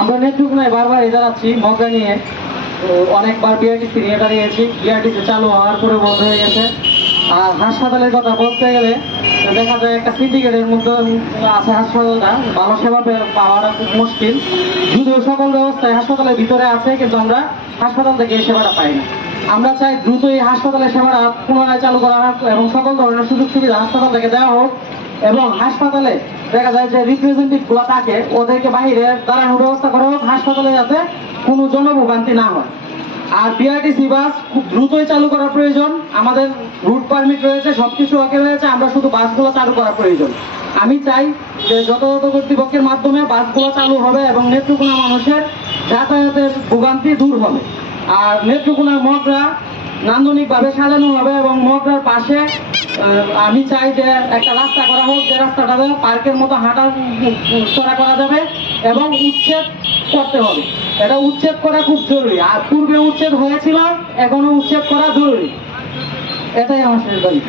আমরা নেত্রকোনায় বারবার যাচ্ছি মগা নিয়ে, অনেকবার বিআরটিসি নিয়ে দাঁড়িয়েছি, বিআরটিসি চালু হওয়ার পরে বন্ধ হয়ে গেছে। আর হাসপাতালের কথা বলতে গেলে দেখা যায় একটা সিন্ডিকেটের মধ্যে আছে হাসপাতালটা, ভালো সেবা পাওয়াটা খুব মুশকিল। যদিও সকল ব্যবস্থায় হাসপাতালের ভিতরে আছে, কিন্তু আমরা হাসপাতাল থেকে এই সেবাটা পাই না। আমরা চাই দ্রুত এই হাসপাতালের সেবাটা পুনরায় চালু করা হোক এবং সকল ধরনের সুযোগ সুবিধা হাসপাতাল থেকে দেওয়া হোক। এবং হাসপাতালে দেখা যায় যে রিপ্রেজেন্টেটিভ গুলো থাকে, ওদেরকে বাইরে দাঁড়ানোর ব্যবস্থা করা হোক, হাসপাতালে যাতে কোনো জনভোগান্তি না হয়। আর বিআরটিসি বাস খুব দ্রুতই চালু করা প্রয়োজন। আমাদের রুট পারমিট রয়েছে, সবকিছু ওকে রয়েছে, আমরা শুধু বাসগুলো চালু করা প্রয়োজন। আমি চাই যে যথাযথ কর্তৃপক্ষের মাধ্যমে বাসগুলো চালু হবে এবং নেত্রকোনা মানুষের যাতায়াতের ভোগান্তি দূর হবে। আর নেত্রকোনা মগরা নান্দনিকভাবে সাজানো হবে এবং মগরার পাশে আমি চাই যে একটা রাস্তা করা হোক, যে রাস্তাটাতে পার্কের মতো হাঁটা চড়া করা যাবে এবং উচ্ছেদ করতে হবে। এটা উচ্ছেদ করা খুব জরুরি। আর পূর্বে উচ্ছেদ হয়েছিল, এখনো উচ্ছেদ করা জরুরি। এটাই আমার শেষ দাবি।